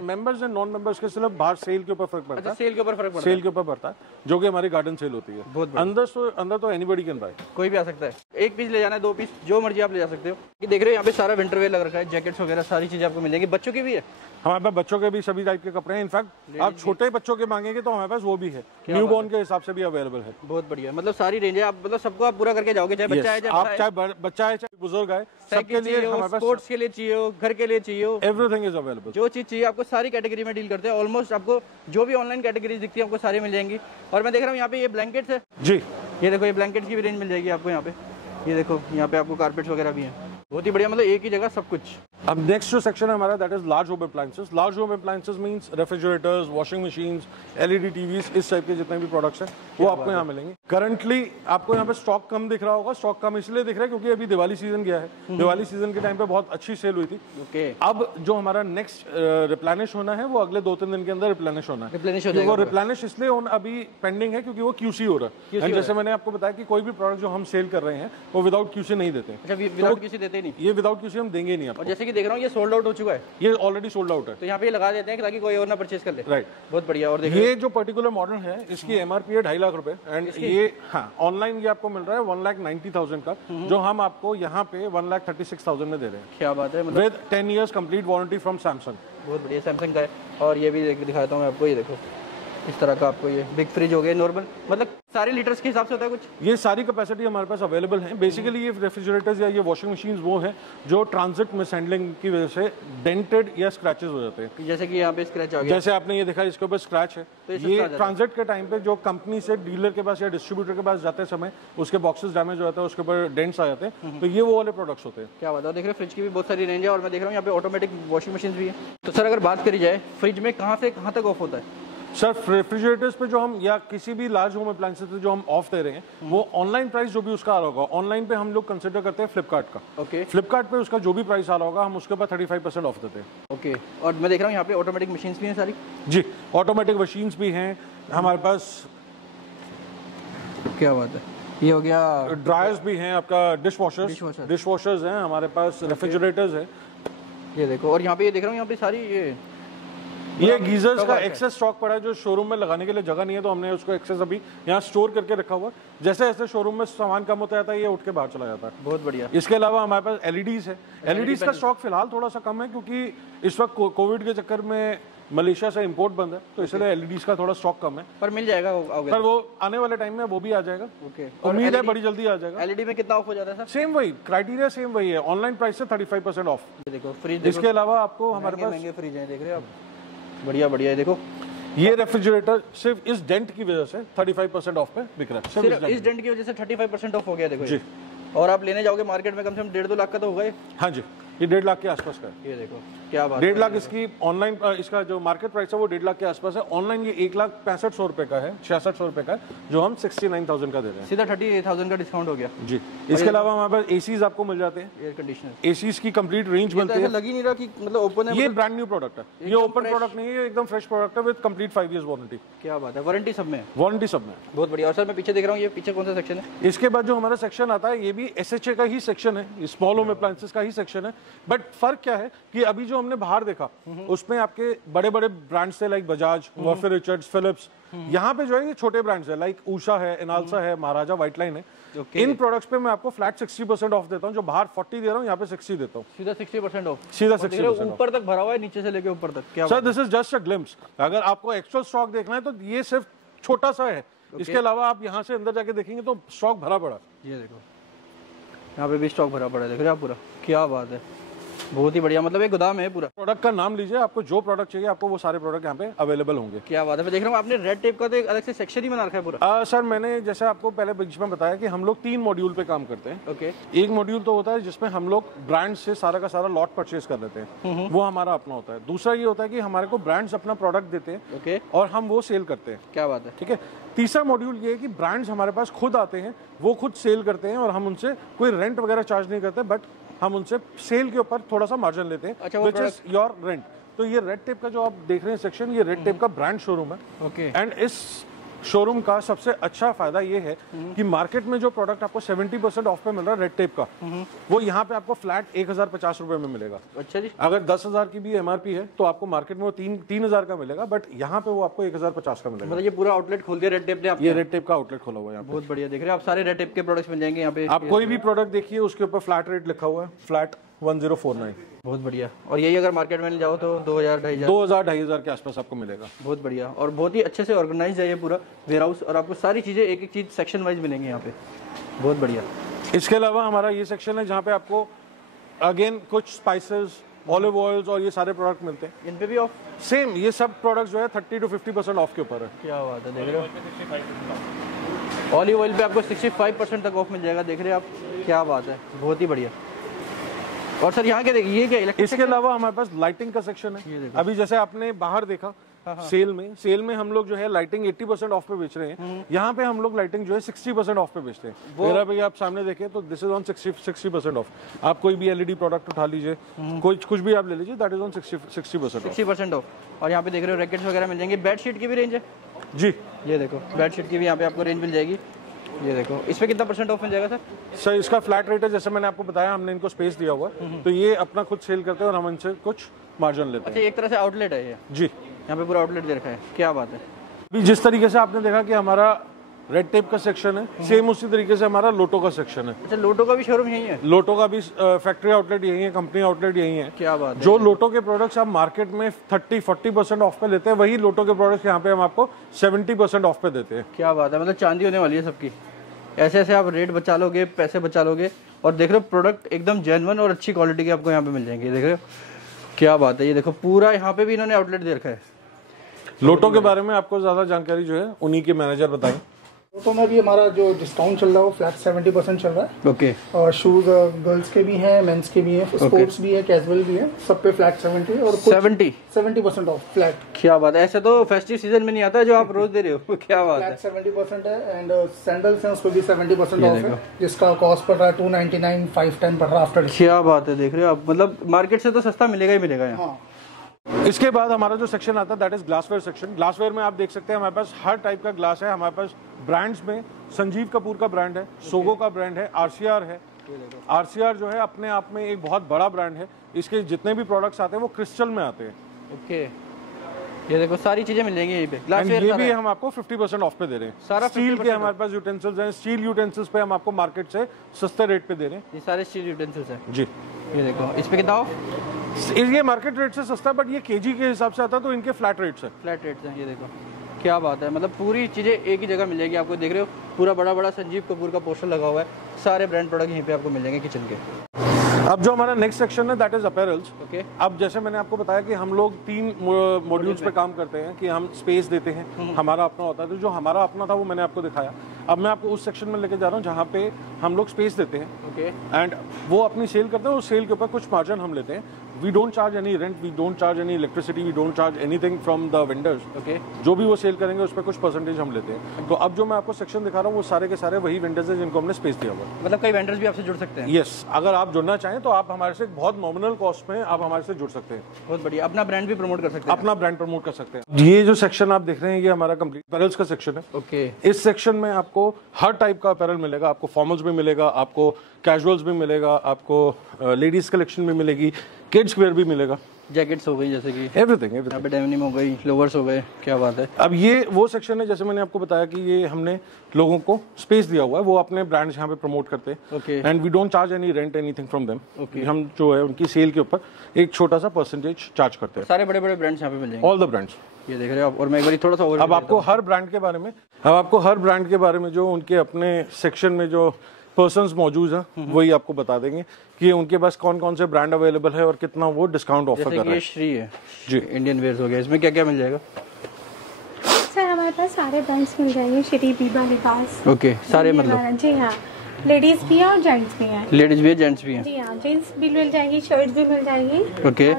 मेंबर्स एंड नॉन मेंबर्स के सिर्फ बाहर सेल के ऊपर फर्क पड़ता है। सेल के ऊपर फर्क पड़ता है, सेल के ऊपर पड़ता है, जो कि हमारी गार्डन सेल होती है। अंदर तो एनीबॉडी कैन बाय, कोई भी आ सकता है। एक पीस ले जाना है, 2 पीस, जो मर्जी आप ले जा सकते हो। ये देख रहे हो यहाँ पे सारा विंटर वेयर लग रखा है, जैकेट्स वगैरह सारी चीजें आपको मिल जाएंगी। बच्चों की भी है हमारे पास, बच्चों के भी सभी टाइप के कपड़े हैं। इनफैक्ट आप छोटे बच्चों के मांगेंगे तो हमारे पास वो भी है, न्यू बॉर्न के हिसाब से भी अवेलेबल है। बहुत बढ़िया, मतलब सारी रेंज है। आप मतलब सबको आप पूरा करके जाओगे, चाहे बच्चा है, चाहे बच्चा है, चाहे बुजुर्ग है, सबके लिए हमारे पास, स्पोर्ट्स के लिए चाहिए हो, घर के लिए चाहिए हो, एवरीथिंग इज अवेलेबल। जो चीज चाहिए आपको सारी कैटेगरी में डील करते हैं। ऑलमोस्ट आपको जो भी ऑनलाइन कैटेगरीज दिखती है आपको सारी मिल जाएंगी। और मैं देख रहा हूँ यहाँ पे ये ब्लैंकेट्स है जी, ये देखो, ये ब्लैंकेट्स की भी रेंज मिल जाएगी आपको यहाँ पे। ये देखो यहाँ पे आपको कारपेट्स वगैरह भी हैं, बहुत ही बढ़िया, मतलब एक ही जगह सब कुछ। अब नेक्स्ट जो सेक्शन है हमारा that is large home appliances. Large home appliances means refrigerators, washing machines, LED TVs, इस टाइप के जितने भी प्रोडक्ट्स हैं वो आपको यहाँ मिलेंगे। करंटली आपको यहाँ पे स्टॉक कम दिख रहा होगा। स्टॉक कम इसलिए दिख रहा है क्योंकि अभी दिवाली सीजन गया है। दिवाली सीजन के टाइम पे बहुत अच्छी सेल हुई थी। ओके, अब जो हमारा नेक्स्ट रिप्लेनिश होना है वो अगले 2-3 दिन के अंदर रिप्लेनिश होना है। वो रिप्लेनिश इसलिए अभी पेंडिंग है क्योंकि वो QC हो रहा है। जैसे मैंने आपको बताया कि कोई भी प्रोडक्ट जो हम सेल कर रहे हैं वो विदाउट QC नहीं देते। अच्छा, विदाउट QC देते नहीं? ये विदाउट QC हम देंगे नहीं आपको। और जैसे कि देख रहा हूँ ये सोल्ड आउट हो चुका है, ये ऑलरेडी सोल्ड आउट है, तो यहाँ पे लगा देते हैं ताकि कोई और ना परचेज कर ले। राइट, बहुत बढ़िया। और देखिए ये जो पर्टिकुलर मॉडल है इसकी MRP है 2.5 लाख रुपए, एंड ये ऑनलाइन ये आपको मिल रहा है 1,90,000 का, जो हम आपको यहाँ पे 1,36,000 में दे रहे हैं। क्या बात है, मतलब with 10 years complete warranty from Samsung. बहुत बढ़िया, सैमसंग का है। और ये भी दिखाता हूँ मैं आपको, ये देखो इस तरह का आपको ये बिग फ्रिज हो गया, नॉर्मल, मतलब सारे लीटर्स के हिसाब से होता है कुछ। ये सारी कैपेसिटी हमारे पास अवेलेबल है। बेसिकली ये रेफ्रिजरेटर्स या ये वॉशिंग मशीन्स वो हैं जो ट्रांजिट मिसहैंडलिंग की वजह से डेंटेड या स्क्रैचेस हो जाते हैं। जैसे कि यहाँ पे स्क्रैच आ गया, जैसे आपने ये देखा इसके ऊपर स्क्रैच है, तो ये ट्रांजिट के टाइम पे जो कंपनी से डीलर के पास या डिस्ट्रीब्यूटर के पास जाते समय उसके बॉक्सेस डैमेज हो जाता है, उसके ऊपर डेंट्स आ जाते हैं, तो ये वो वाले प्रोडक्ट्स होते हैं। क्या बात है। देख रहे हो फ्रिज की भी बहुत सारी रेंज है। और मैं देख रहा हूँ यहाँ पे ऑटोमेटिक वॉशिंग मशीन भी है। तो सर अगर बात करी जाए फ्रिज में कहाँ से कहाँ तक ऑफ होता है? सर रेफ्रिजरेटर्स पे जो हम या किसी भी लार्ज होम अप्लायंसेस पे जो हम ऑफ दे रहे हैं वो ऑनलाइन प्राइस जो भी उसका आ रहा होगा, ऑनलाइन पे हम लोग कंसिडर करते हैं फ्लिपकार्ट का। ओके, फ्लिपकार्ट पे उसका जो भी प्राइस आ रहा होगा हम उसके ऊपर 35% ऑफ देते हैं। ओके, और मैं देख रहा हूँ यहाँ पे ऑटोमेटिक मशीन्स भी हैं सारी। जी, ऑटोमेटिक मशीन्स भी हैं हमारे पास। क्या बात है, ये हो गया। ड्रायर्स भी हैं, आपका डिश वॉशर्स हैं हमारे पास, रेफ्रिजरेटर्स है। ये देखो, और यहाँ पे ये देख रहा हूँ यहाँ पे सारी ये गीजर्स का एक्सेस स्टॉक पड़ा है जो शोरूम में लगाने के लिए जगह नहीं है, तो हमने उसको एक्सेस अभी यहाँ स्टोर करके रखा हुआ। जैसे जैसे शोरूम में सामान कम होता जाता है ये उठ के बाहर चला जाता है। बहुत बढ़िया। इसके अलावा हमारे पास LEDs है। LEDs का स्टॉक फिलहाल थोड़ा सा कम है क्योंकि इस वक्त कोविड के चक्कर में मलेशिया से इंपोर्ट बंद है, तो इसलिए LEDs का थोड़ा स्टॉक कम है, पर मिल जाएगा पर वो आने वाले टाइम में वो भी आ जाएगा। ओके, उम्मीद है बड़ी जल्दी आ जाएगा। LED में कितना ऑफ हो जाता है सर? सेम वही क्राइटेरिया, सेम वही है, ऑनलाइन प्राइस से 35% ऑफ। देखो फ्रिज, इसके अलावा आपको हमारे पास महंगे फ्रिज है, देख रहे हो आप, बढ़िया बढ़िया है। देखो ये रेफ्रिजरेटर सिर्फ इस डेंट की वजह से 35% ऑफ पे बिक रहा है। सिर्फ इस डेंट की वजह से 35% ऑफ हो गया। देखो जी, और आप लेने जाओगे मार्केट में कम से कम 1.5-2 लाख का तो होगा ये। हाँ जी। ये 1.5 लाख के आसपास का है। ये देखो क्या बात 1.5 लाख इसकी ऑनलाइन इसका जो मार्केट प्राइस है वो 1.5 लाख के आसपास है। ऑनलाइन ये 1,65,100 रुपए का है, 6600 रुपए का है, जो हम 69,000 का दे रहे हैं। सीधा 38,000 का डिस्काउंट हो गया जी। इसके अलावा हमारे पास एसीज आपको मिल जाते हैं, एयर कंडीशनर, एसीज की कंप्लीट रेंज मिलती है। लग ही नहीं रहा कि मतलब ओपन है। ये ब्रांड न्यू प्रोडक्ट है, ये ओपन प्रोडक्ट नहीं है, ये एकदम फ्रेश प्रोडक्ट है विद कंप्लीट 5 इयर्स वारंटी। क्या बात है, वारंटी सब में है? वारंटी सब में। बहुत बढ़िया। और सर मैं पीछे देख रहा हूँ, ये पीछे कौन सा सेक्शन है? इसके बाद जो हमारा सेक्शन आता है ये भी एसएचए का ही सेक्शन है, स्मॉल होम अप्लायंसेस का ही सेक्शन है। बट फर्क क्या है कि अभी जो हमने बाहर देखा उसमें आपके बड़े बड़े ब्रांड्स थे like Bajaj, Morphy Richards, Philips. यहाँ पे जो है ये छोटे ब्रांड्स है लाइक उषा है, इनालसा है, महाराजा, व्हाइट लाइन है। इन प्रोडक्ट्स पे मैं आपको फ्लैट 60% ऑफ देता हूँ। जो बाहर 40 दे रहा हूँ, यहाँ पे 60 देता हूँ। सीधा 60% ऑफ। सीधा 60% ऊपर तक भरा हुआ है, नीचे से लेके ऊपर तक। क्या sir this is just a glimpse. अगर आपको एक्चुअल स्टॉक देखना है तो ये सिर्फ छोटा सा है। इसके अलावा आप यहाँ से अंदर जाके देखेंगे तो स्टॉक भरा पड़ा। ये देखो यहाँ पे भी स्टॉक भरा पड़ा है, देख रहे हो आप पूरा। क्या बात है, बहुत ही बढ़िया। मतलब एक गोदाम है पूरा। प्रोडक्ट का नाम लीजिए, आपको जो प्रोडक्ट चाहिए आपको वो सारे प्रोडक्ट यहाँ पे अवेलेबल होंगे। क्या बात है। मैं देख रहा हूँ आपने रेड टेप का तो एक अलग से सेक्शन ही बना रखा है पूरा। सर मैंने जैसे आपको पहले बीच में बताया कि हम लोग 3 मॉड्यूल पे काम करते हैं। ओके। एक मॉड्यूल तो होता है जिसमें हम लोग ब्रांड से सारा का सारा लॉट परचेज कर लेते हैं, वो हमारा अपना होता है। दूसरा ये होता है कि हमारे को ब्रांड्स अपना प्रोडक्ट देते हैं ओके, और हम वो सेल करते हैं। क्या बात है। ठीक है। तीसरा मॉड्यूल ये है कि ब्रांड्स हमारे पास खुद आते हैं, वो खुद सेल करते हैं और हम उनसे कोई रेंट वगैरह चार्ज नहीं करते, बट हम उनसे सेल के ऊपर थोड़ा सा मार्जिन लेते हैं, अच्छा, व्हिच इज योर रेंट। तो ये रेड टेप का जो आप देख रहे हैं सेक्शन, ये रेड टेप का ब्रांड शोरूम है। ओके। एंड इस शोरूम का सबसे अच्छा फायदा ये है कि मार्केट में जो प्रोडक्ट आपको 70% ऑफ पे मिल रहा है रेड टेप का, वो यहाँ पे आपको फ्लैट 1,050 रुपए में मिलेगा। अच्छा जी। अगर 10,000 की भी एमआरपी है तो आपको मार्केट में वो 3,000 का मिलेगा, बट यहाँ पे वो आपको 1,050 का मिलेगा। मतलब ये पूरा आउटलेट खोल दिया रेड टेप ने आपने? ये रेड टेप का आउटलेट खोला हुआ है यहाँ पे। बहुत बढ़िया। देख रहे हैं आप, सारे रेड टेप के प्रोडक्ट्स मिल जाएंगे यहाँ पे। आप कोई भी प्रोडक्ट देखिए उसके ऊपर फ्लैट रेट लिखा हुआ है, फ्लैट 1049। बहुत बढ़िया। और यही अगर मार्केट में जाओ तो 2,000 2,000-2,500 के आसपास आपको मिलेगा। बहुत बढ़िया। और बहुत ही अच्छे से ऑर्गेनाइज है ये पूरा वेयर हाउस, और आपको सारी चीजें एक एक चीज सेक्शन वाइज मिलेंगी यहाँ पे। बहुत बढ़िया। इसके अलावा हमारा ये सेक्शन है जहाँ पे आपको अगेन कुछ स्पाइसेस, ऑलिव ऑयल्स और ये सारे प्रोडक्ट मिलते हैं। इन पे भी ऑफ? सेम, ये सब प्रोडक्ट जो है 30 to 50% ऑफ के ऊपर है। क्या बात है। देख रहे हो ऑलिव ऑयल पे आपको 65% तक ऑफ मिल जाएगा। देख रहे हैं आप, क्या बात है, बहुत ही बढ़िया। और सर यहाँ के देखिए, ये क्या इलेक्ट्रिक? इसके अलावा हमारे पास लाइटिंग का सेक्शन है। अभी जैसे आपने बाहर देखा सेल में हम लोग जो है लाइटिंग 80% ऑफ पे बेच रहे हैं। यहाँ पे हम लोग लाइटिंग जो है 60% ऑफ पे बेचते हैं। मेरा भैया आप सामने देखें तो दिस इज ऑन 60% ऑफ। आप कोई भी एलईडी प्रोडक्ट उठा लीजिए, कुछ भी आप ले लीजिए, दैट इज ऑन 60% ऑफ। और यहाँ पे देख रहे हो रैकेट्स वगैरह मिल जाएंगे। बेडशीट की भी रेंज है जी। ये देखो बेडशीट की भी यहाँ पे आपको रेंज मिल जाएगी। ये देखो, इस पे कितना % ऑफ मिल जाएगा सर? इसका फ्लैट रेट है, जैसे मैंने आपको बताया, हमने इनको स्पेस दिया हुआ है, तो ये अपना खुद सेल करते हैं और हम इनसे कुछ मार्जिन लेते हैं। अच्छा, एक तरह से आउटलेट है ये? जी, यहाँ पे पूरा आउटलेट दे रखा है। क्या बात है। अभी जिस तरीके से आपने देखा कि हमारा रेड टेप का सेक्शन है, सेम उसी तरीके से हमारा लोटो का सेक्शन है। अच्छा, लोटो का भी शोरूम यही है? लोटो का भी फैक्ट्री आउटलेट यही है, कंपनी आउटलेट यही है। क्या बात है। जो लोटो के प्रोडक्ट्स आप मार्केट में 30-40% ऑफ पे लेते हैं, वही लोटो के प्रोडक्ट्स यहाँ पे हम आपको 70% ऑफ पे देते हैं। क्या बात है। मतलब चांदी होने वाली है सबकी। ऐसे ऐसे आप रेट बचा लोगे, पैसे बचा लोगे। और देख रहे हो प्रोडक्ट एकदम जेन्युइन और अच्छी क्वालिटी के आपको यहाँ पे मिल जाएंगे। देख रहे हो, क्या बात है। ये देखो पूरा यहाँ पे भी इन्होंने आउटलेट दे रखा है। लोटो के बारे में आपको ज्यादा जानकारी जो है उन्हीं के मैनेजर बताएं। तो में भी हमारा जो डिस्काउंट चल रहा है वो फ्लैट 70% चल रहा है। ओके। और शूज गर्ल्स के भी हैं, मेंस के भी हैं, स्पोर्ट्स भी है, कैजुअल भी है, सब पे फ्लैट 70 और 70% ऑफ फ्लैट। क्या बात है। ऐसे तो फेस्टिव सीजन में नहीं आता है जो आप रोज दे रहे हो। क्या बात है। 70% है। एंड सैंडल्स हैं, उसको भी 70% ऑफ है, जिसका कॉस्ट पड़ रहा है 299, 510 पड़ रहा है आफ्टर। क्या बात है। देख रहे हो आप, मतलब मार्केट से तो सस्ता मिलेगा ही मिलेगा यहाँ। हाँ। इसके बाद हमारा जो सेक्शन आता है that is glassware section. Glassware में आप देख सकते हैं हमारे पास हर टाइप का ग्लास है। हमारे पास ब्रांड्स में संजीव कपूर का ब्रांड है, सोगो का ब्रांड है, आरसीआर है। आरसीआर जो है अपने आप में एक बहुत बड़ा ब्रांड है। इसके जितने भी प्रोडक्ट्स आते हैं वो क्रिस्टल में आते हैं। ओके। ये देखो सारी चीजें मिल जाएंगी यहीं पे। ग्लासवेयर ये भी हम आपको 50% ऑफ पे दे रहे हैं। सारा स्टील के हमारे पास यूटेंसिल्स हैं। स्टील यूटेंसिल्स पे हम आपको मार्केट से सस्ते रेट पे दे रहे हैं। ये सारे स्टील यूटेंसिल्स हैं जी। ये देखो, इस पे कितना ऑफ? ये मार्केट रेट से सस्ता है, बट ये केजी के हिसाब से आता है तो इनके फ्लैट रेट्स है। फ्लैट रेट्स हैं। ये देखो, क्या बात है। मतलब पूरी चीजें एक ही जगह मिल जाएगी आपको। देख रहे हो पूरा बड़ा बड़ा संजीव कपूर का पोस्टर लगा हुआ है। सारे ब्रांड प्रोडक्ट यहीं पे आपको मिल जाएंगे किचन के। अब जो हमारा नेक्स्ट सेक्शन है दैट इज अपैरल्स। ओके। अब जैसे मैंने आपको बताया कि हम लोग 3 मॉड्यूल्स पे काम करते हैं कि हम स्पेस देते हैं, हमारा अपना होता है। तो जो हमारा अपना था वो मैंने आपको दिखाया। अब मैं आपको उस सेक्शन में लेके जा रहा हूँ जहाँ पे हम लोग स्पेस देते हैं, ओके, एंड वो अपनी सेल करते हैं, उस सेल के ऊपर कुछ मार्जिन हम लेते हैं। We don't charge any rent, we don't charge any electricity, we don't charge anything from the vendors. Okay, जो भी वो सेल करेंगे उस पर कुछ परसेंटेज हम लेते हैं। तो अब जो मैं आपको सेक्शन दिखा रहा हूँ वो सारे के सारे वही वेंडर्स हैं जिनको हमने स्पेस दिया हुआ है। मतलब कई वेंडर्स भी आपसे जुड़ सकते हैं? यस, अगर आप जुड़ना चाहें तो आप हमारे से बहुत नॉमिनल कॉस्ट में आप हमारे से जुड़ सकते हैं। बहुत बढ़िया, अपना ब्रांड भी प्रमोट कर सकते हैं? अपना ब्रांड प्रमोट कर सकते हैं। ये जो सेक्शन आप देख रहे हैं ये हमारा कंप्लीट अपैरल्स का सेक्शन है। ओके, इस सेक्शन में आपको हर टाइप का अपैरल मिलेगा। आपको फॉर्मल्स भी मिलेगा, आपको कैजुअल्स भी मिलेगा, आपको लेडीज कलेक्शन भी मिलेगी, किड्स वेयर भी मिलेगा, जैकेट्स हो गई जैसे कि एवरीथिंग यहाँ पे डेनिम हो गई, लोवर्स हो गए, क्या बात है। अब ये वो सेक्शन है जैसे मैंने आपको बताया कि ये हमने लोगों को स्पेस दिया हुआ है, वो अपने ब्रांड्स यहाँ पे प्रमोट करते हैं। Okay, and we don't charge any rent anything from them. Okay, हम जो है उनकी सेल के ऊपर एक छोटा सा परसेंटेज चार्ज करते हैं। सारे बड़े बड़े ब्रांड्स यहाँ पे मिल जाएंगे, ऑल द ब्रांड्स। ये देख रहे हो आप। और मैं एक बार थोड़ा सा अब आपको हर ब्रांड के बारे में जो उनके अपने सेक्शन में जो पर्सन्स मौजूद हैं वही आपको बता देंगे कि उनके पास कौन कौन से ब्रांड अवेलेबल है और कितना वो डिस्काउंट ऑफर कर रहे हैं। ये श्री है जी, इंडियन वेयर्स हो गया, इसमें क्या क्या मिल जाएगा? सर हमारे पास सारे ब्रांड्स मिल जाएंगे, श्री, बीबा, लिबास। ओके, सारे मतलब? जी हाँ, लेडीज भी है और जेंट्स भी हैं। लेडीज भी है, जेंट्स भी हैं? जी हाँ, जींस भी मिल जाएगी, शर्ट्स भी मिल जाएगी। ओके,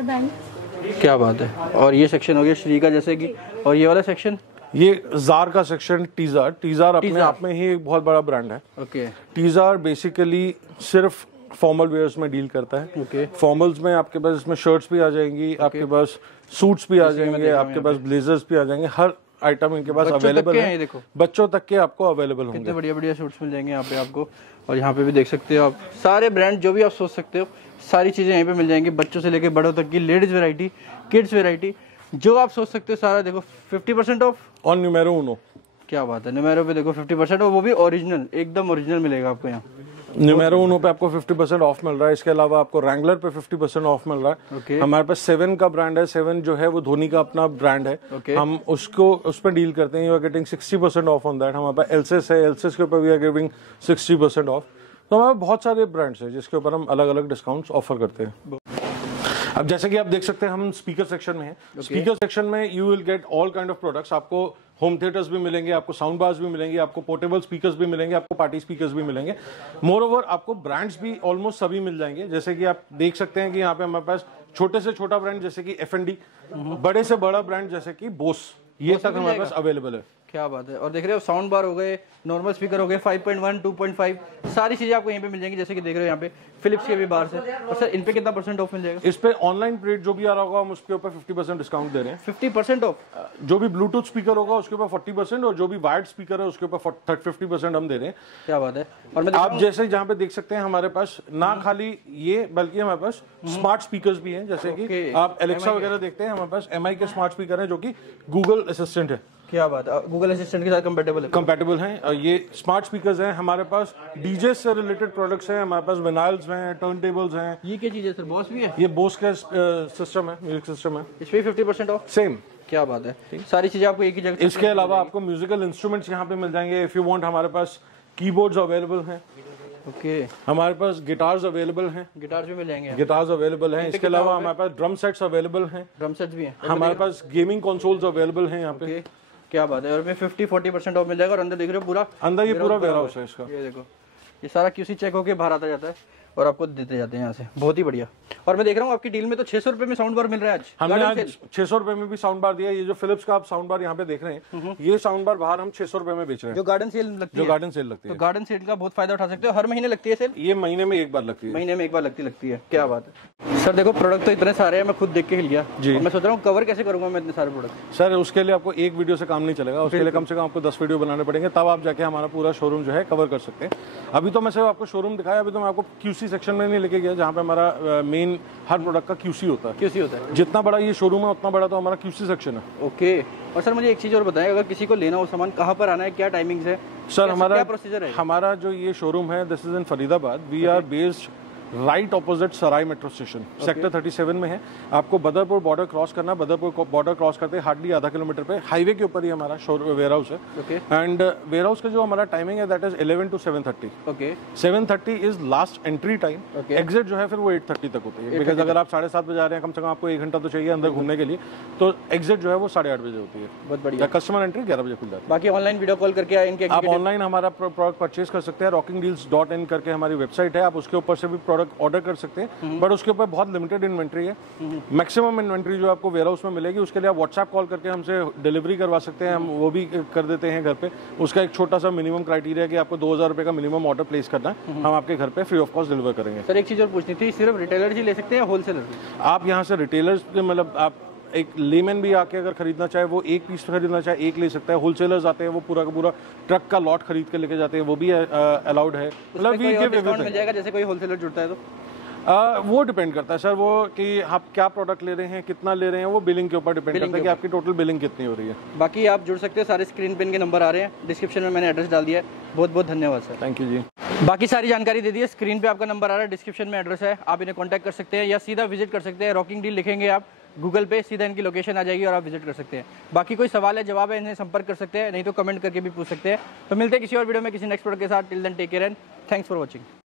क्या बात है। और ये सेक्शन हो गया श्री का जैसे कि, और ये वाला सेक्शन ये जार का सेक्शन, टीजार अपने आप में ही एक बहुत बड़ा ब्रांड है। ओके, टीजार बेसिकली सिर्फ फॉर्मल वेयर्स में डील करता है। ओके, फॉर्मल्स में आपके पास इसमें शर्ट्स भी आ जाएंगी, आपके पास सूट्स भी आ जाएंगे, आपके पास ब्लेजर्स भी आ जाएंगे, हर आइटम इनके पास अवेलेबल है। देखो बच्चों तक के आपको अवेलेबल होंगे। कितने बढ़िया बढ़िया सूट्स मिल जाएंगे यहाँ पे आपको। और यहाँ पे भी देख सकते हो आप, सारे ब्रांड जो भी आप सोच सकते हो सारी चीजें यहीं पे मिल जाएंगी, बच्चों से लेकर बड़ों तक की, लेडीज वेराइटी, किड्स वेराइटी, जो आप सोच सकते हो सारा। देखो 50% ऑफ और न्यूमेरो उनो, क्या बात है। न्यूमेरो पे देखो 50% और वो भी ओरिजिनल, एकदम ओरिजिनल मिलेगा आपको यहाँ। न्यूमेरो उनो पे आपको 50% ऑफ मिल रहा है। इसके अलावा आपको रैंगलर पे 50% ऑफ मिल रहा है। Okay. हमारे पास 7 का ब्रांड है। 7 जो है वो धोनी का अपना ब्रांड है। Okay. हम उसको उस पर डील करते हैं। You are getting 60% off on that. हमारे पास एलसेस है, एलसेस के ऊपर वी आर गिविंग 60% ऑफ। तो हमारे बहुत सारे ब्रांड्स हैं जिसके ऊपर हम अलग अलग डिस्काउंट्स ऑफर करते हैं। अब जैसे कि आप देख सकते हैं हम स्पीकर सेक्शन में हैं। स्पीकर सेक्शन में you will get all kind of products. आपको होम थिएटर्स भी मिलेंगे, आपको साउंड बार्स भी मिलेंगे, आपको पोर्टेबल स्पीकर्स भी मिलेंगे, आपको पार्टी स्पीकर्स भी मिलेंगे। मोर ओवर आपको ब्रांड्स भी ऑलमोस्ट सभी मिल जाएंगे। जैसे कि आप देख सकते हैं कि यहाँ पे हमारे पास छोटे से छोटा ब्रांड जैसे कि F&D, बड़े से बड़ा ब्रांड जैसे कि बोस, ये तक हमारे पास अवेलेबल है। क्या बात है। और देख रहे हो साउंड बार हो गए, नॉर्मल स्पीकर हो गए, 5.1, 2.5, सारी चीजें आपको यहीं पे मिल जाएंगी। जैसे कि देख रहे हो यहाँ पे फिलिप्स के भी बार से। और सर इन पे कितना % ऑफ मिल जाएगा? इस पे ऑनलाइन रेट जो भी आ रहा होगा हम उसके ऊपर 50% डिस्काउंट दे रहे हैं। 50% ऑफ? जो भी ब्लूटूथ स्पीकर होगा उसके ऊपर 40% और जो भी वायर्ड स्पीकर है उसके ऊपर 50% हम दे रहे हैं। क्या बात है। और मैं आप जैसे जहाँ पे देख सकते हैं हमारे पास ना खाली ये बल्कि हमारे पास स्मार्ट स्पीकर्स भी हैं। जैसे कि आप एलेक्सा वगैरह देखते हैं, हमारे पास MI के स्मार्ट स्पीकर हैं जो कि गूगल असिस्टेंट है। क्या बात है, गूगल असिस्टेंट के साथ कंपैटिबल है। हैं। ये स्मार्ट स्पीकर्स हैं। हमारे पास डीजे से रिलेटेड प्रोडक्ट्स हैं, हमारे पास विनाइल्स हैं, टर्न टेबल्स हैं। ये क्या चीज है सर? बॉस भी है? ये बोस का सिस्टम है, म्यूजिक सिस्टम है। इस पे 50% ऑफ? सेम। क्या बात है। सारी चीजें आपको एक ही जगह। इसके अलावा आपको म्यूजिकल इंस्ट्रूमेंट्स यहाँ पे मिल जाएंगे। इफ यू वांट, हमारे पास कीबोर्ड्स अवेलेबल हैं। ओके, हमारे पास गिटार्स अवेलेबल हैं। गिटार भी मिल जाएंगे? गिटार्स अवेलेबल हैं। इसके अलावा हमारे पास ड्रम सेट्स अवेलेबल हैं। ड्रम सेट्स भी हैं? हमारे पास गेमिंग कंसोल्स अवेलेबल हैं यहाँ पे। क्या बात है। और मैं 50-40% ऑफ मिल जाएगा। और अंदर देख रहे हो पूरा, अंदर ये पूरा वेयरहाउस है इसका। ये देखो, ये सारा QC चेक होके बाहर आता जाता है और आपको देते जाते हैं यहाँ से। बहुत ही बढ़िया। और मैं देख रहा हूँ आपकी डील में तो 600 रुपए में साउंड बार मिल रहा है आज। हमने आज 600 रुपए में भी साउंड बार दिया। ये जो फिलिप्स का आप साउंड बार यहाँ पे देख रहे हैं, ये साउंड बार बाहर हम 600 रुपए में बेच रहे हैं। जो गार्डन सेल लगती है, गार्डन सेल लगती है, तो गार्डन सेल का बहुत फायदा उठा सकते हो। हर महीने लगती है सेल? ये महीने में एक बार लगती है। महीने में एक बार लगती है। क्या बात है सर। देखो प्रोडक्ट तो इतने सारे हैं, मैं खुद देख के हिल गया जी। मैं सोच रहा हूँ कवर कैसे करूंगा मैं इतने सारे प्रोडक्ट। सर उसके लिए आपको एक वीडियो से काम नहीं चलेगा, उसके लिए कम से कम आपको 10 वीडियो बनाने पड़ेंगे, तब आप जाके हमारा पूरा शोरूम जो है कवर कर सकते हैं। अभी तो मैं सिर्फ आपको शोरूम दिखाया, अभी तो मैं आपको QC सेक्शन में नहीं लेके गया जहाँ पे हमारा मेन हर प्रोडक्ट का QC होता है। QC होता है। जितना बड़ा ये शोरूम है उतना बड़ा तो हमारा QC सेक्शन है। ओके। और सर मुझे एक चीज और बताएं, अगर किसी को लेना हो सामान, कहाँ पर आना है, क्या टाइमिंग्स है सर? हमारा क्या प्रोसीजर है? हमारा जो ये शोरूम है, this is in Faridabad. We are based right opposite Sarai metro station, sector 37 में है। आपको बदरपुर बॉर्डर क्रॉस करना, बदरपुर बॉर्डर क्रॉस करते हार्डली आधा किलोमीटर पे हाईवे के ऊपर ही हमारा वेयर हाउस है। एंड वेयर हाउस का जो हमारा टाइमिंग है that is 11 to 7:30। 7:30 is last entry time. Exit जो है फिर वो 8:30 तक होती है, बिकॉज अगर आप 7:30 बजे आ रहे हैं, कम से कम आपको 1 घंटा तो चाहिए अंदर घूमने के लिए, तो एग्जिट जो है वो 8:30 बजे होती है। बहुत बढ़िया। कस्टमर एंट्री 11 बजे खुल जाती है। बाकी ऑनलाइन वीडियो कॉल करके इनके आप ऑनलाइन हमारा प्रोडक्ट परचेज कर सकते हैं। rockingdeals.in करके हमारी वेबसाइट है, आप उसके ऊपर से भी प्रोडक्ट ऑर्डर कर सकते हैं, बट उसके ऊपर बहुत लिमिटेड इन्वेंट्री है। मैक्सिमम इन्वेंट्री जो आपको वेयर हाउस में मिलेगी, उसके लिए आप व्हाट्सएप कॉल करके हमसे डिलीवरी करवा सकते हैं, हम वो भी कर देते हैं घर पे। उसका एक छोटा सा मिनिमम क्राइटेरिया कि आपको 2000 रुपए का मिनिमम ऑर्डर प्लेस करना है, हम आपके घर पे फ्री ऑफ कॉस्ट डिलीवर करेंगे। सर एक चीज और पूछनी थी, सिर्फ रिटेलर ही ले सकते हैं, होलसेलर? आप यहाँ से रिटेलर्स मतलब आप एक लेमैन भी आके अगर खरीदना चाहे वो एक पीस खरीदना चाहे एक ले सकता है। होलसेलर्स आते हैं वो पूरा का पूरा ट्रक का लॉट खरीद के लेके जाते हैं, वो भी अलाउड है। मतलब डिस्काउंट मिल जाएगा जैसे कोई होलसेलर जुड़ता है तो? वो डिपेंड करता है सर, वो कि आप क्या प्रोडक्ट ले रहे हैं, कितना ले रहे हैं, वो बिलिंग के ऊपर डिपेंड करता है कि आपकी टोटल बिलिंग कितनी हो रही है। बाकी आप जुड़ सकते हो, सारे स्क्रीन पे इनके नंबर आ रहे हैं, डिस्क्रिप्शन में मैंने एड्रेस डाल दिया है। बहुत बहुत धन्यवाद सर। थैंक यू जी। बाकी सारी जानकारी दे दी है, स्क्रीन पे आपका नंबर आ रहा है, डिस्क्रिप्शन में एड्रेस है, आप इन्हें कॉन्टैक्ट कर सकते हैं या सीधा विजिट कर सकते हैं। रॉकिंग डील लिखेंगे आप गूगल पे, सीधा इनकी लोकेशन आ जाएगी और आप विजिट कर सकते हैं। बाकी कोई सवाल है, जवाब है, इन्हें संपर्क कर सकते हैं, नहीं तो कमेंट करके भी पूछ सकते हैं। तो मिलते हैं किसी और वीडियो में किसी नेक्स्ट प्रोडक्ट के साथ। Till then take care and thanks for watching.